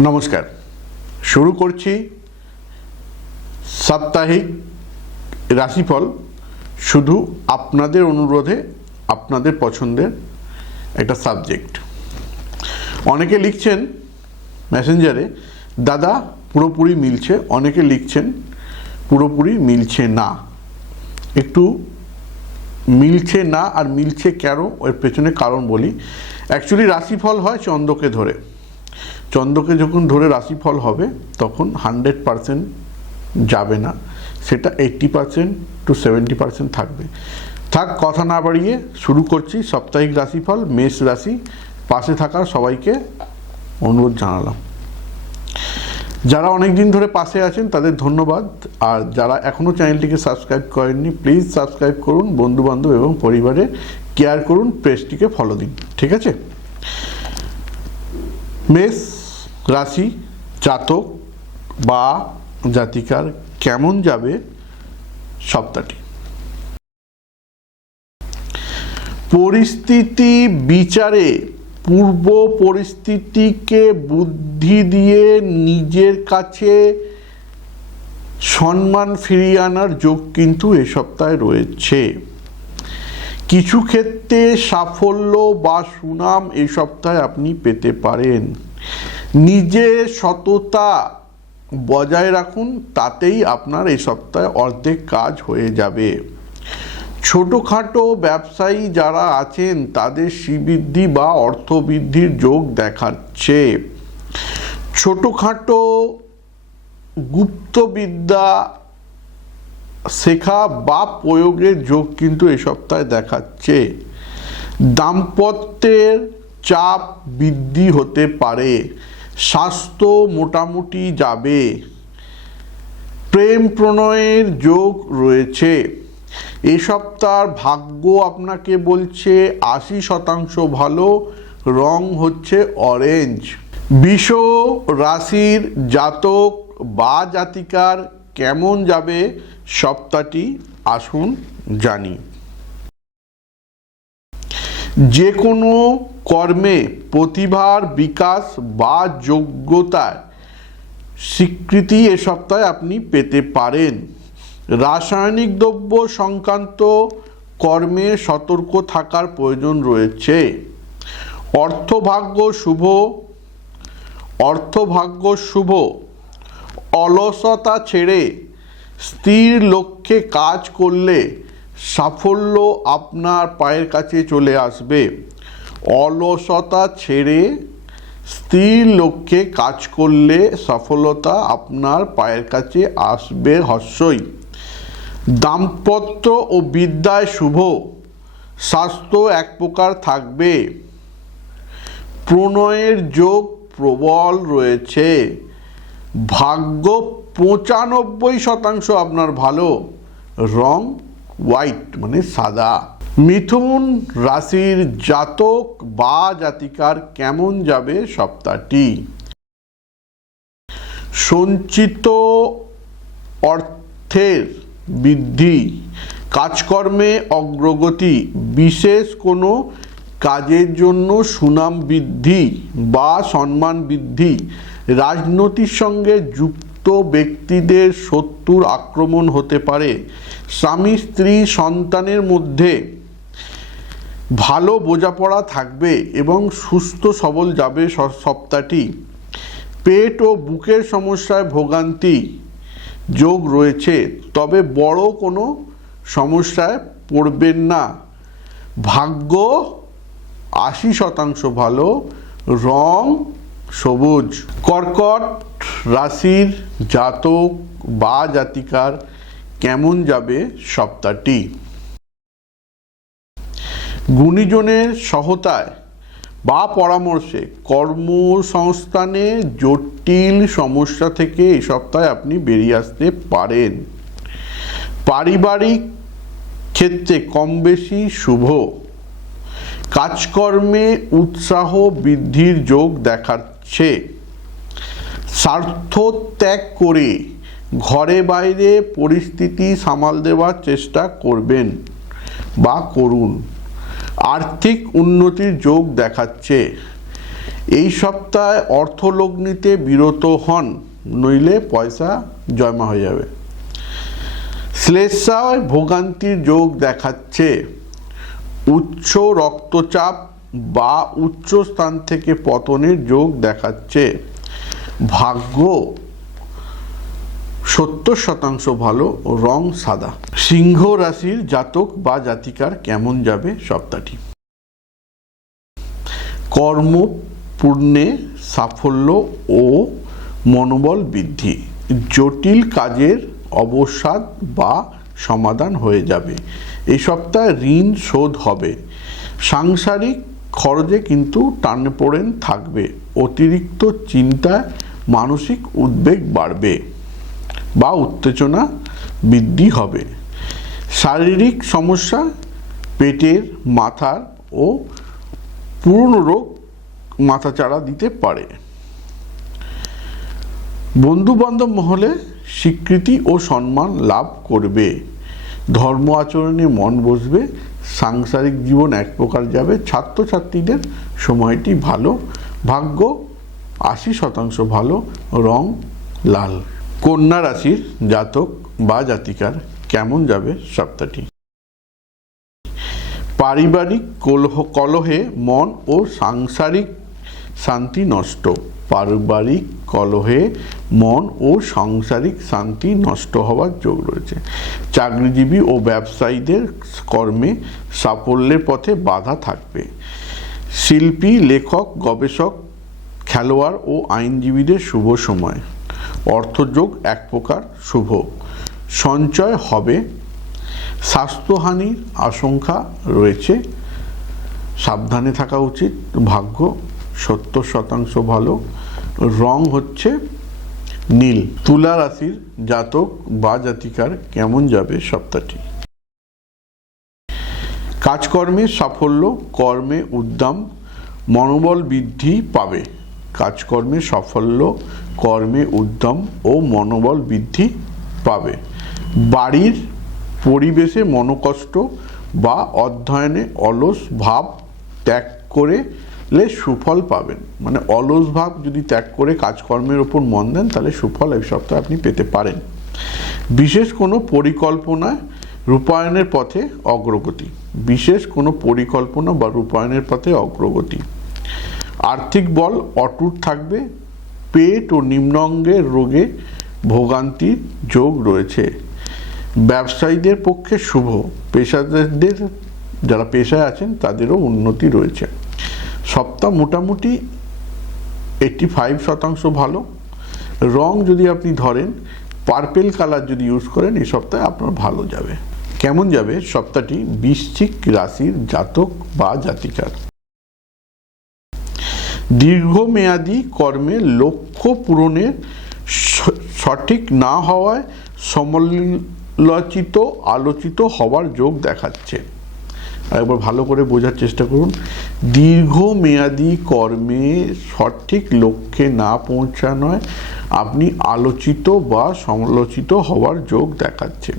নমস্কার। শুরু করছি সাপ্তাহিক রাশিফল। শুধু আপনাদের অনুরোধে, আপনাদের পছন্দের একটা সাবজেক্ট। অনেকে লিখছেন মেসেঞ্জারে, দাদা, পুরোপুরি মিলছে। অনেকে লিখছেন, পুরোপুরি মিলছে না। একটু মিলছে না আর মিলছে কেন? ওর পেছনে কারণ বলি। অ্যাকচুয়ালি রাশিফল হয় চন্দ্রকে ধরে। চন্দ্রকে যখন ধরে রাশিফল হবে, তখন হান্ড্রেড পারসেন্ট যাবে না। সেটা eighty percent to seventy percent থাকবে। থাক, কথা না বাড়িয়ে শুরু করছি সাপ্তাহিক রাশিফল, মেষ রাশি। পাশে থাকা সবাইকে অনুরোধ জানালাম। যারা অনেক দিন ধরে পাশে আছেন, তাদের ধন্যবাদ। আর যারা এখনও চ্যানেলটিকে সাবস্ক্রাইব করেননি প্লিজ সাবস্ক্রাইব করুন, বন্ধুবান্ধব এবং পরিবারে কেয়ার করুন প্রেসটিকে ফলো দিন। ঠিক আছে? মেষ রাশি, জাতক বা জাতিকার কেমন যাবে সপ্তাহটি পরিস্থিতি বিচারে পূর্ব পরিস্থিতিকে বুদ্ধি দিয়ে নিজের কাছে সম্মান ফিরিয়ে আনার যোগ কিন্তু এ সপ্তাহে রয়েছে। কিছু ক্ষেত্রে সাফল্য বা সুনাম এই সপ্তাহে আপনি পেতে পারেন। নিজের সততা বজায় রাখুন, তাতেই আপনার এই সপ্তাহে অর্ধেক কাজ হয়ে যাবে। ছোটোখাটো ব্যবসায়ী যারা আছেন, তাদের শ্রীবৃদ্ধি বা অর্থবৃদ্ধির যোগ দেখাচ্ছে। ছোটোখাটো গুপ্তবিদ্যা শেখা বা প্রয়োগের যোগ কিন্তু এই সপ্তাহে দেখাচ্ছে। দাম্পত্যের চাপ বৃদ্ধি হতে পারে। স্বাস্থ্য মোটামুটি যাবে। প্রেম প্রণয়ের যোগ রয়েছে। এ সপ্তাহ ভাগ্য আপনাকে বলছে আশি শতাংশ ভালো, রং হচ্ছে অরেঞ্জ বিষ রাশির জাতক বা জাতিকার কেমন যাবে? সপ্তাহটি আসুন জানি। যে কোনো কর্মে প্রতিভার বিকাশ বা যোগ্যতার স্বীকৃতি এ সপ্তাহে আপনি পেতে পারেন। রাসায়নিক দ্রব্য সংক্রান্ত কর্মে সতর্ক থাকার প্রয়োজন রয়েছে। অর্থভাগ্য শুভ অর্থভাগ্য শুভ, অলসতা ছেড়ে স্থির লক্ষ্যে কাজ করলে সাফল্য আপনার পায়ের কাছে চলে আসবে। অলসতা ছেড়ে স্থির লক্ষ্যে কাজ করলে সফলতা আপনার পায়ের কাছে আসবে হস্যই দাম্পত্য ও বিদ্যায় শুভ। স্বাস্থ্য এক প্রকার থাকবে। প্রণয়ের যোগ প্রবল রয়েছে। ভাগ্য পঁচানব্বই শতাংশ আপনার ভালো। রং হোয়াইট মানে সাদা। মিথুন রাশির জাতক বা জাতিকার কেমন যাবে সপ্তাহটি? সঞ্চিত অর্থের বৃদ্ধি, কাজকর্মে অগ্রগতি, বিশেষ কোনো কাজের জন্য সুনাম বৃদ্ধি বা সম্মান বৃদ্ধি, রাজনীতির সঙ্গে যুক্ত ব্যক্তিদের শত্রুর আক্রমণ হতে পারে। স্বামী, স্ত্রী, সন্তানের মধ্যে ভালো বোঝাপড়া থাকবে এবং সুস্থ সবল যাবে সপ্তাহটি। পেট ও বুকের সমস্যায় ভোগান্তি যোগ রয়েছে, তবে বড় কোনো সমস্যায় পড়বেন না। ভাগ্য আশি শতাংশ ভালো, রং সবুজ। কর্কট রাশির জাতক বা জাতিকার কেমন যাবে সপ্তাহটি? গুণীজনের সহতায় বা পরামর্শে কর্মসংস্থানে জটিল সমস্যা থেকে এই সপ্তাহে আপনি বেরিয়ে আসতে পারেন। পারিবারিক ক্ষেত্রে কম বেশি শুভ। কাজকর্মে উৎসাহ বৃদ্ধির যোগ দেখাচ্ছে। স্বার্থ ত্যাগ করে ঘরে বাইরে পরিস্থিতি সামাল দেওয়ার চেষ্টা করবেন বা করুন। আর্থিক উন্নতির যোগ দেখাচ্ছে। এই সপ্তাহে অর্থলগ্নিতে বিরত হন, নইলে পয়সা জমা হয়ে যাবে। শ্লেষায় ভোগান্তির যোগ দেখাচ্ছে। উচ্চ রক্তচাপ বা উচ্চ স্থান থেকে পতনের যোগ দেখাচ্ছে। ভাগ্য সত্তর শতাংশ ভালো রং সাদা। সিংহ রাশির জাতক বা জাতিকার কেমন যাবে সপ্তাহটি? কর্ম পূর্ণে সাফল্য ও মনোবল বৃদ্ধি। জটিল কাজের অবসাদ বা সমাধান হয়ে যাবে। এই সপ্তাহে ঋণ শোধ হবে। সাংসারিক খরচে কিন্তু টানপোড়েন থাকবে। অতিরিক্ত চিন্তায় মানসিক উদ্বেগ বাড়বে বা উত্তেজনা বৃদ্ধি হবে। শারীরিক সমস্যা পেটের মাথার ও পুরনো রোগ মাথাচাড়া দিতে পারে। বন্ধু বান্ধব মহলে স্বীকৃতি ও সম্মান লাভ করবে। ধর্ম আচরণে মন বসবে, সাংসারিক জীবন এক প্রকার যাবে। ছাত্রছাত্রীদের সময়টি ভালো, ভাগ্য আশি শতাংশ ভালো, রং লাল। কন্যা রাশির জাতক বা জাতিকার কেমন যাবে সপ্তাহটি? পারিবারিক কলহ, কলহে মন ও সাংসারিক শান্তি নষ্ট। পারিবারিক কলহে মন ও সাংসারিক শান্তি নষ্ট হওয়ার যোগ রয়েছে। চাকরিজীবী ও ব্যবসায়ীদের কর্মে সাফল্যের পথে বাধা থাকবে। শিল্পী, লেখক, গবেষক খেলোয়াড় ও আইনজীবীদের শুভ সময়। অর্থযোগ এক প্রকার শুভ। সঞ্চয় হবে। স্বাস্থ্যহানির আশঙ্কা রয়েছে। সাবধানে থাকা উচিত। ভাগ্য সত্তর শতাংশ ভালো। রং হচ্ছে নীল। তুলা রাশির জাতক বা জাতিকার কেমন যাবে সপ্তাহটি? কাজকর্মে সাফল্য, কর্মে উদ্যম, মনোবল বৃদ্ধি পাবে। কাজকর্মে সাফল্য, কর্মে উদ্যম ও মনোবল বৃদ্ধি পাবে। বাড়ির পরিবেশে মনোকষ্ট বা অধ্যয়নে অলস ভাব ত্যাগ করে লে সুফল পাবেন। মানে অলস ভাব যদি ত্যাগ করে কাজকর্মের ওপর মন দেন, তাহলে সুফল এই সপ্তাহে আপনি পেতে পারেন। বিশেষ কোনো পরিকল্পনা রূপায়ণের পথে অগ্রগতি। বিশেষ কোনো পরিকল্পনা বা রূপায়ণের পথে অগ্রগতি। আর্থিক বল অটুট থাকবে, পেট ও নিম্নাঙ্গের রোগে ভোগান্তির যোগ রয়েছে। ব্যবসায়ীদের পক্ষে শুভ, পেশাদারদের যারা পেশায় আছেন তাদেরও উন্নতি রয়েছে। সপ্তাহ মোটামুটি এইটটি ফাইভ শতাংশ ভালো। রং যদি আপনি ধরেন পার্পেল কালার যদি ইউজ করেন এই সপ্তাহে আপনার ভালো যাবে। কেমন যাবে? সপ্তাহটি বৃশ্চিক রাশির জাতক বা জাতিকার। দীর্ঘমেয়াদী কর্মে লক্ষ্য পূরণের সঠিক না হওয়ায় সমালোচিত, আলোচিত হওয়ার যোগ দেখাচ্ছে। একবার ভালো করে বোঝার চেষ্টা করুন। দীর্ঘমেয়াদী কর্মে সঠিক লক্ষ্যে না পৌঁছানোয় আপনি আলোচিত বা সমালোচিত হওয়ার যোগ দেখাচ্ছে।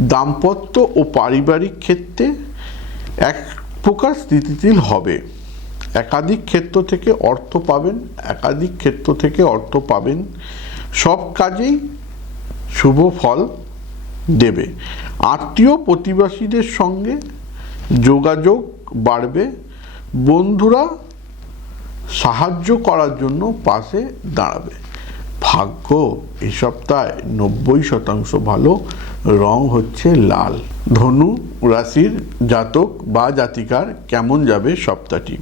দাম্পত্য ও পারিবারিক ক্ষেত্রে এক প্রকার স্থিতিশীল হবে। একাধিক ক্ষেত্র থেকে অর্থ পাবেন, একাধিক ক্ষেত্র থেকে অর্থ পাবেন। সব কাজেই শুভ ফল দেবে। আত্মীয় প্রতিবাসীদের সঙ্গে যোগাযোগ বাড়বে। বন্ধুরা সাহায্য করার জন্য পাশে দাঁড়াবে। ভাগ্য এই সপ্তাহে নব্বই শতাংশ ভালো, রং হচ্ছে লাল। ধনু রাশির জাতক বা জাতিকার কেমন যাবে সপ্তাহটি?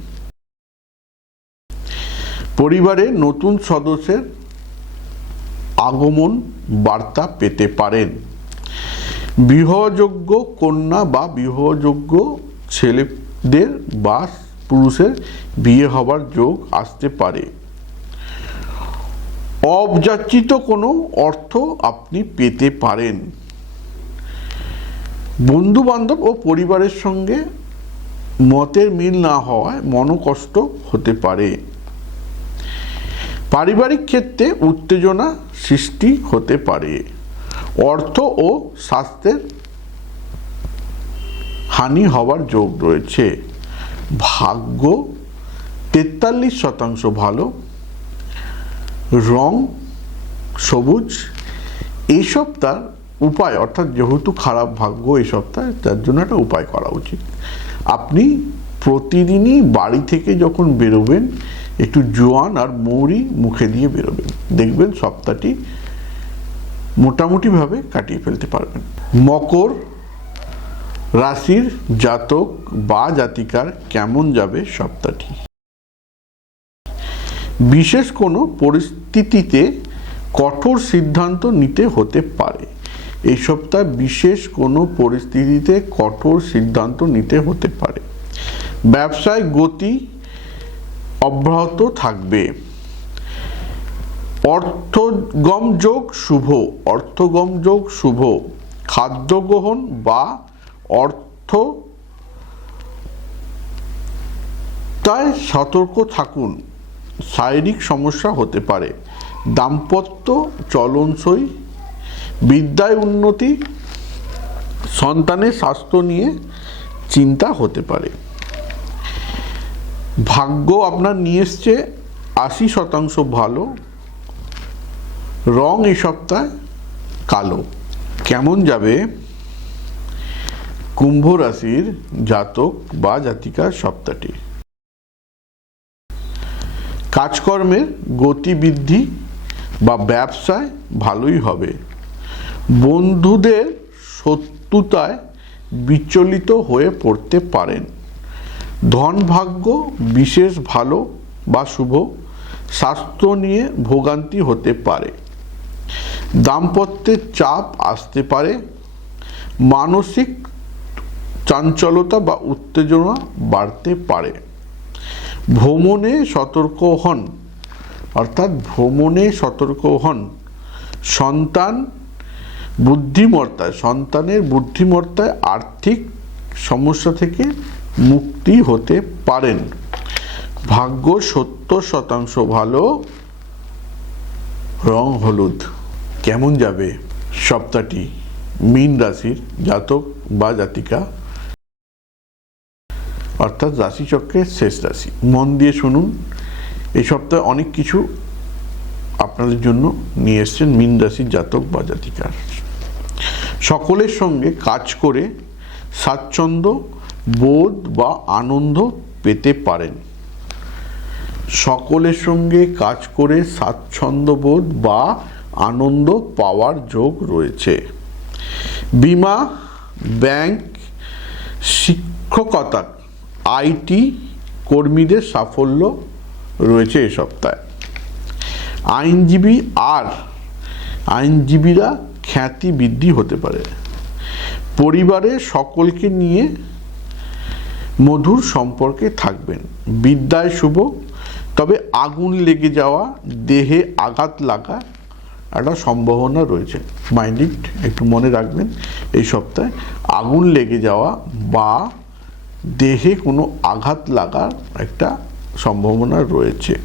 পরিবারে নতুন সদস্যের আগমন বার্তা পেতে পারেন। বিবাহযোগ্য কন্যা বা বিবাহযোগ্য ছেলেদের বা পুরুষের বিয়ে হবার যোগ আসতে পারে। অবযাচিত কোনো অর্থ আপনি পেতে পারেন। বন্ধু বান্ধব ও পরিবারের সঙ্গে মতের মিল না হওয়ায় মনোকষ্ট হতে পারে। পারিবারিক ক্ষেত্রে উত্তেজনা সৃষ্টি হতে পারে। অর্থ ও স্বাস্থ্যের হানি হওয়ার যোগ রয়েছে। ভাগ্য তেতাল্লিশ শতাংশ ভালো। রং সবুজ। এই সপ্তাহ উপায়, অর্থাৎ যেহেতু খারাপ ভাগ্য এই সপ্তাহে, তার জন্য একটা উপায় করা উচিত। আপনি প্রতিদিনই বাড়ি থেকে যখন বেরোবেন একটু জোয়ান আর মৌরি মুখে দিয়ে বেরোবেন। দেখবেন সপ্তাহটি মোটামুটিভাবে কাটিয়ে ফেলতে পারবেন। মকর রাশির জাতক বা জাতিকার কেমন যাবে সপ্তাহটি? বিশেষ কোনো পরিস্থিতিতে কঠোর সিদ্ধান্ত নিতে হতে পারে। এই সপ্তাহ বিশেষ কোনো পরিস্থিতিতে কঠোর সিদ্ধান্ত নিতে হতে পারে। ব্যবসায় গতি অব্যাহত থাকবে। অর্থগম যোগ শুভ, অর্থগম যোগ শুভ। খাদ্য গ্রহণ বা অর্থ তাই সতর্ক থাকুন। শারীরিক সমস্যা হতে পারে। দাম্পত্য চলনসই, বিদ্যায় উন্নতি, সন্তানের স্বাস্থ্য নিয়ে চিন্তা হতে পারে। ভাগ্য আপনার নিয়ে এসছে আশি শতাংশ ভালো, রং এই সপ্তাহে কালো। কেমন যাবে? কুম্ভ রাশির জাতক বা জাতিকার সপ্তাহটি। কাজকর্মের গতিবৃদ্ধি বা ব্যবসায় ভালোই হবে। বন্ধুদের শত্রুতায় বিচলিত হয়ে পড়তে পারেন। ধন ভাগ্য বিশেষ ভালো বা শুভ, স্বাস্থ্য নিয়ে ভোগান্তি হতে পারে। দাম্পত্যের চাপ আসতে পারে। মানসিক চাঞ্চলতা বা উত্তেজনা বাড়তে পারে। ভ্রমণে সতর্ক হন, অর্থাৎ ভ্রমণে সতর্ক হন। সন্তান বুদ্ধিমত্তায়, সন্তানের বুদ্ধিমত্তায় আর্থিক সমস্যা থেকে মুক্তি হতে পারেন। ভাগ্য সত্তর শতাংশ ভালো, রং হলুদ। কেমন যাবে সপ্তাহটি? মীন রাশির জাতক বা জাতিকা, অর্থাৎ রাশিচক্রের শেষ রাশি। মন দিয়ে শুনুন, এই সপ্তাহে অনেক কিছু আপনাদের জন্য নিয়ে এসছেন মীন রাশির জাতক বা জাতিকার। সকলের সঙ্গে কাজ করে স্বাচ্ছন্দ্য বোধ বা আনন্দ পেতে পারেন। সকলের সঙ্গে কাজ করে স্বাচ্ছন্দ্য বোধ বা আনন্দ পাওয়ার যোগ রয়েছে। বিমা, ব্যাংক, শিক্ষকতা আইটি কর্মীদের সাফল্য রয়েছে এ সপ্তাহে। আইনজীবী আর আইনজীবীরা খ্যাতি বৃদ্ধি হতে পারে। পরিবারে সকলকে নিয়ে মধুর সম্পর্কে থাকবেন। বিদ্যায় শুভ, তবে আগুন লেগে যাওয়া, দেহে আঘাত লাগা একটা সম্ভাবনা রয়েছে। মাইন্ড একটু মনে রাখবেন এই সপ্তাহে। আগুন লেগে যাওয়া বা দেহে কোনো আঘাত লাগার একটা সম্ভাবনা রয়েছে।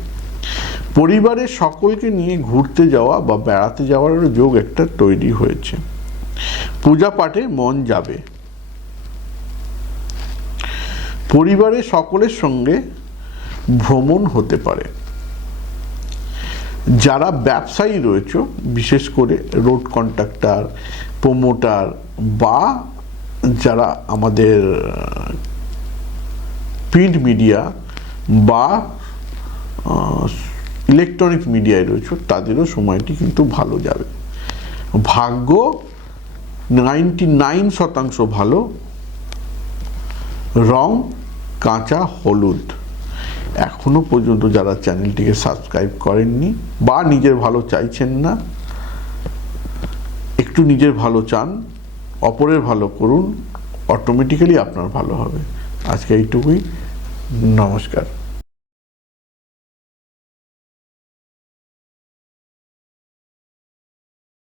পরিবারের সকলকে নিয়ে ঘুরতে যাওয়া বা বেড়াতে যাওয়ার যোগ একটা তৈরি হয়েছে। পূজা পাঠে মন যাবে। পরিবারের সকলের সঙ্গে ভ্রমণ হতে পারে। যারা ব্যবসায়ী রয়েছে, বিশেষ করে রোড কন্ট্রাক্টর প্রোমোটার বা যারা আমাদের প্রিন্ট মিডিয়া বা ইলেকট্রনিক মিডিয়ায় রয়েছে, তাদেরও সময়টি কিন্তু ভালো যাবে। ভাগ্য নাইনটি নাইন শতাংশ ভালো। রং কাঁচা, হলুদ। এখনও পর্যন্ত যারা চ্যানেলটিকে সাবস্ক্রাইব করেননি বা নিজের ভালো চাইছেন না, একটু নিজের ভালো চান, অপরের ভালো করুন অটোমেটিক্যালি আপনার ভালো হবে। আজকে এইটুকুই। নমস্কার।